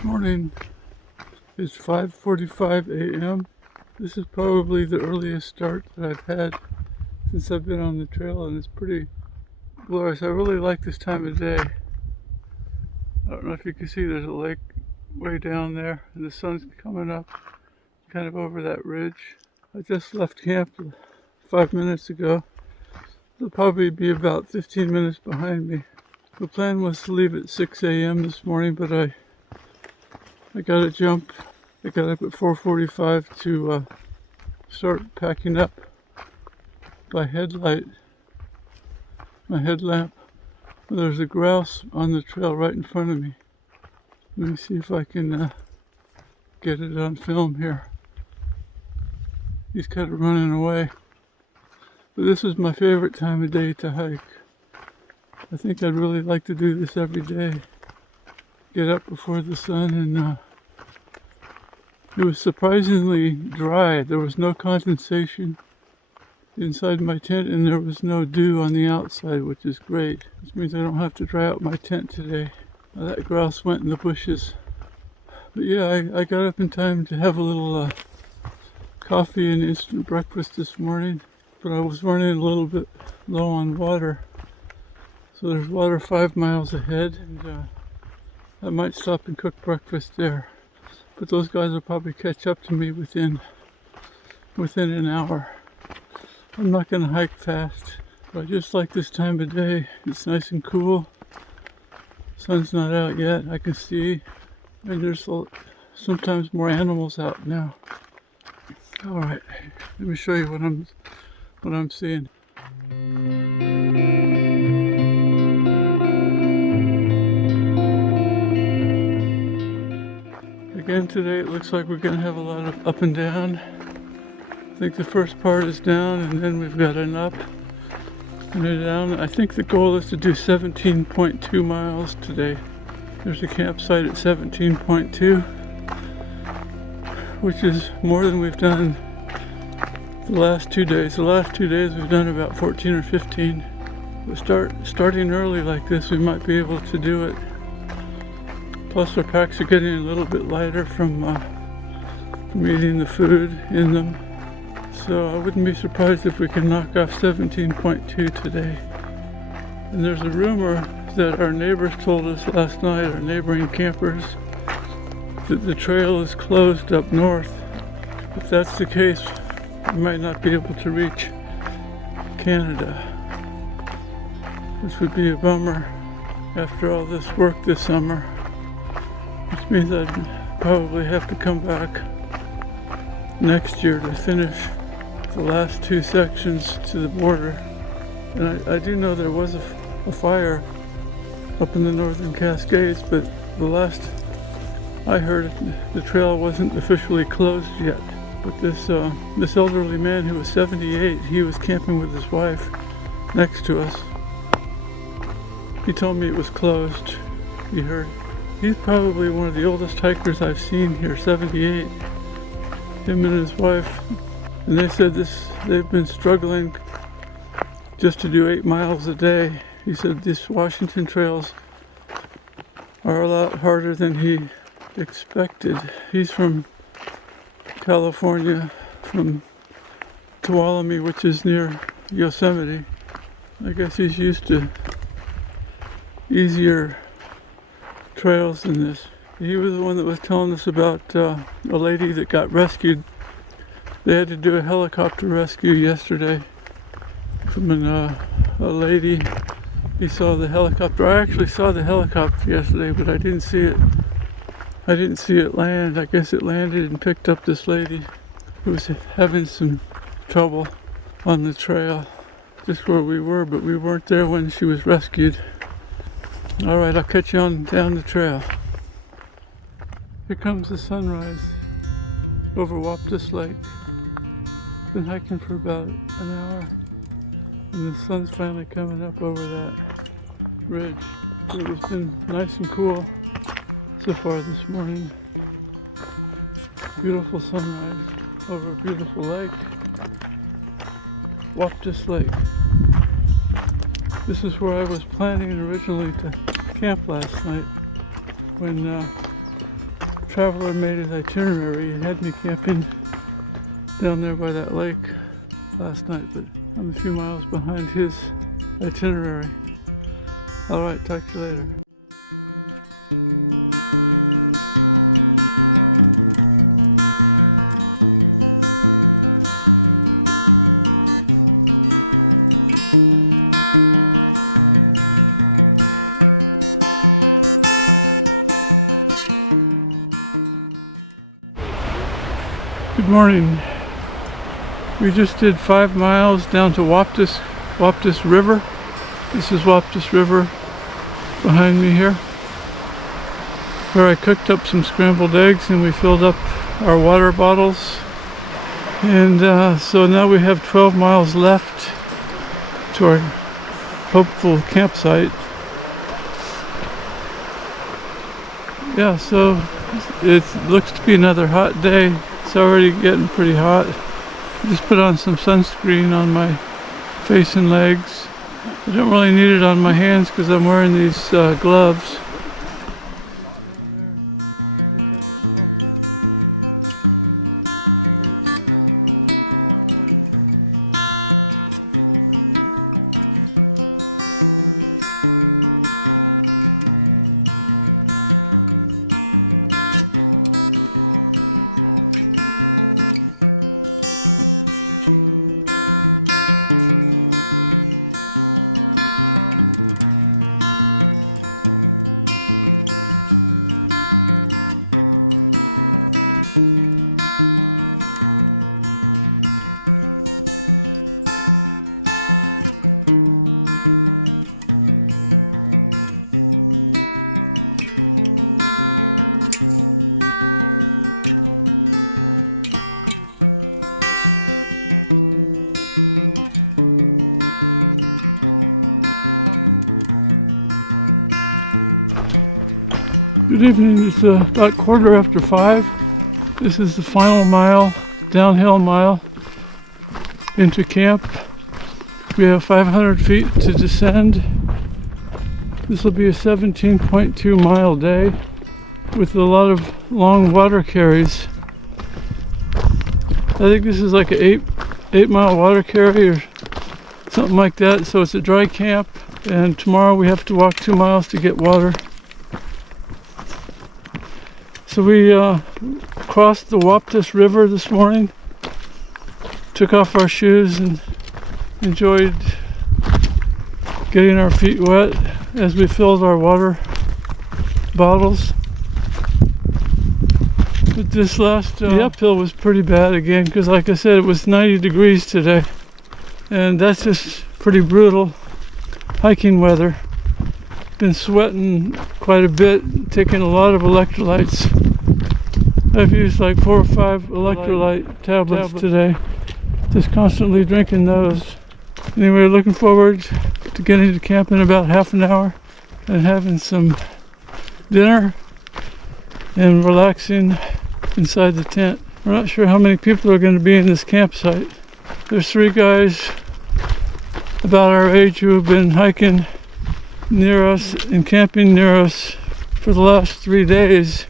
Good morning. It's 5:45 a.m. This is probably the earliest start that I've had since I've been on the trail, and it's pretty glorious. I really like this time of day. I don't know if you can see, there's a lake way down there, and the sun's coming up kind of over that ridge. I just left camp 5 minutes ago. They'll probably be about 15 minutes behind me. The plan was to leave at 6 a.m. this morning, but I got to jump. I got up at 4:45 to start packing up my headlamp. There's a grouse on the trail right in front of me. Let me see if I can get it on film here. He's kind of running away. But this is my favorite time of day to hike. I think I'd really like to do this every day. Get up before the sun, and it was surprisingly dry. There was no condensation inside my tent, and there was no dew on the outside, which is great. This means I don't have to dry out my tent today. Now, that grouse went in the bushes. But yeah, I got up in time to have a little coffee and instant breakfast this morning, but I was running a little bit low on water. So there's water 5 miles ahead, and I might stop and cook breakfast there. But those guys will probably catch up to me within an hour. I'm not going to hike fast, but I just like this time of day. It's nice and cool. Sun's not out yet, I can see. And there's sometimes more animals out now. All right, let me show you what I'm seeing. Again today, it looks like we're going to have a lot of up and down. I think the first part is down, and then we've got an up and a down. I think the goal is to do 17.2 miles today. There's a campsite at 17.2, which is more than we've done the last 2 days. The last 2 days we've done about 14 or 15. But starting early like this, we might be able to do it. Plus our packs are getting a little bit lighter from eating the food in them. So I wouldn't be surprised if we can knock off 17.2 today. And there's a rumor that our neighbors told us last night, our neighboring campers, that the trail is closed up north. If that's the case, we might not be able to reach Canada, which would be a bummer after all this work this summer. Which means I'd probably have to come back next year to finish the last 2 sections to the border. And I do know there was a fire up in the northern Cascades, but the last I heard, the trail wasn't officially closed yet. But this elderly man who was 78, he was camping with his wife next to us. He told me it was closed. He heard. He's probably one of the oldest hikers I've seen here, 78. Him and his wife. And they said they've been struggling just to do 8 miles a day. He said these Washington trails are a lot harder than he expected. He's from California, from Tuolumne, which is near Yosemite. I guess he's used to easier trails than this. He was the one that was telling us about a lady that got rescued. They had to do a helicopter rescue yesterday from a lady. He saw the helicopter. I actually saw the helicopter yesterday, but I didn't see it. I didn't see it land. I guess it landed and picked up this lady who was having some trouble on the trail, just where we were, but we weren't there when she was rescued. All right, I'll catch you on down the trail. Here comes the sunrise over Waptus Lake. Been hiking for about an hour, and the sun's finally coming up over that ridge. It's been nice and cool so far this morning. Beautiful sunrise over a beautiful lake. Waptus Lake. This is where I was planning originally to camp last night when traveler made his itinerary. He had me camping down there by that lake last night, but I'm a few miles behind his itinerary. All right, talk to you later. Good morning. We just did 5 miles down to Waptus River. This is Waptus River behind me here, where I cooked up some scrambled eggs and we filled up our water bottles. And so now we have 12 miles left to our hopeful campsite. Yeah, so it looks to be another hot day. It's already getting pretty hot. Just put on some sunscreen on my face and legs. I don't really need it on my hands because I'm wearing these gloves. Good evening. It's about 5:15. This is the final mile, downhill mile into camp. We have 500 feet to descend. This will be a 17.2 mile day with a lot of long water carries. I think this is like an 8 mile water carry or something like that. So it's a dry camp, and tomorrow we have to walk 2 miles to get water. So we crossed the Waptus River this morning, took off our shoes and enjoyed getting our feet wet as we filled our water bottles. But this last the uphill was pretty bad again, because like I said, it was 90 degrees today, and that's just pretty brutal hiking weather. Been sweating quite a bit, taking a lot of electrolytes. I've used like 4 or 5 electrolyte tablets today, just constantly drinking those. Anyway, looking forward to getting to camp in about half an hour and having some dinner and relaxing inside the tent. We're not sure how many people are going to be in this campsite. There's 3 guys about our age who have been hiking near us and camping near us for the last 3 days.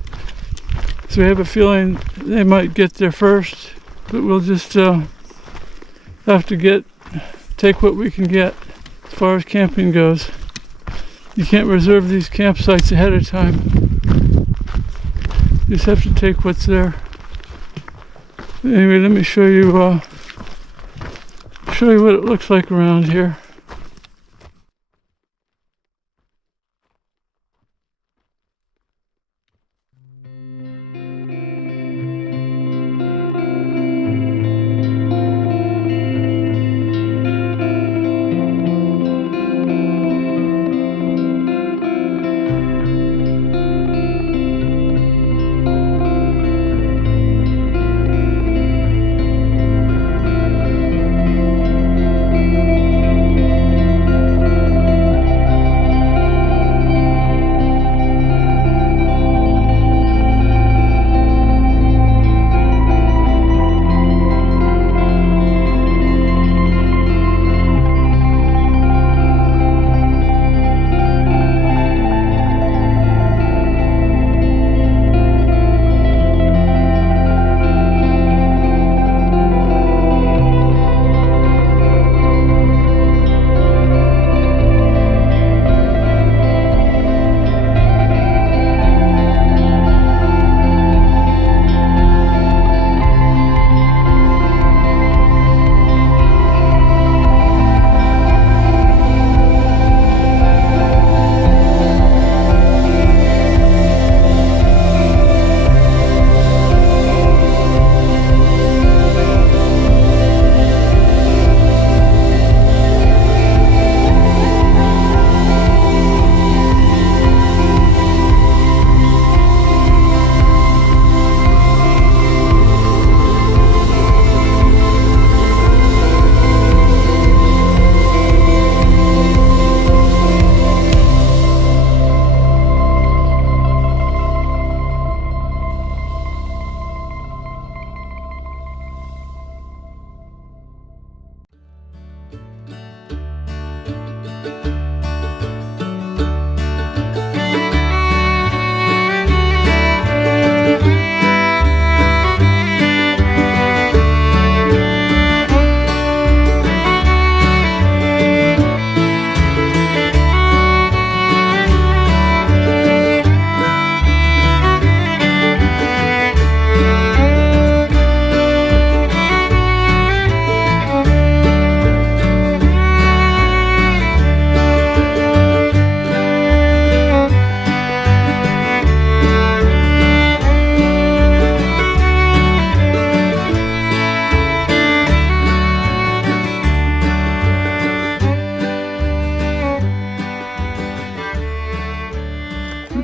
So we have a feeling they might get there first, but we'll just have to take what we can get as far as camping goes. You can't reserve these campsites ahead of time. You just have to take what's there. Anyway, let me show you what it looks like around here.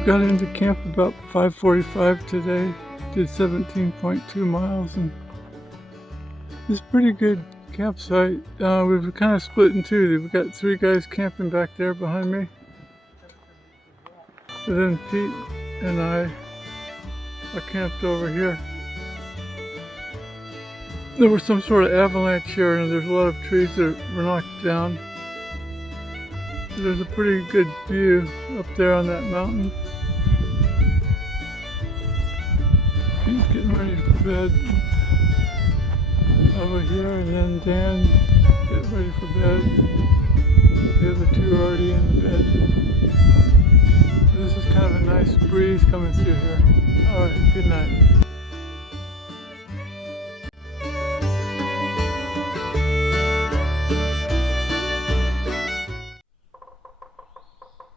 got into camp about 5:45 today. Did 17.2 miles, and it's a pretty good campsite. We've kind of split in two. We've got 3 guys camping back there behind me. And then Pete and I are camped over here. There was some sort of avalanche here, and there's a lot of trees that were knocked down. So there's a pretty good view up there on that mountain. Pete's getting ready for bed over here, and then Dan getting ready for bed. The other 2 are already in bed. This is kind of a nice breeze coming through here. Alright, good night.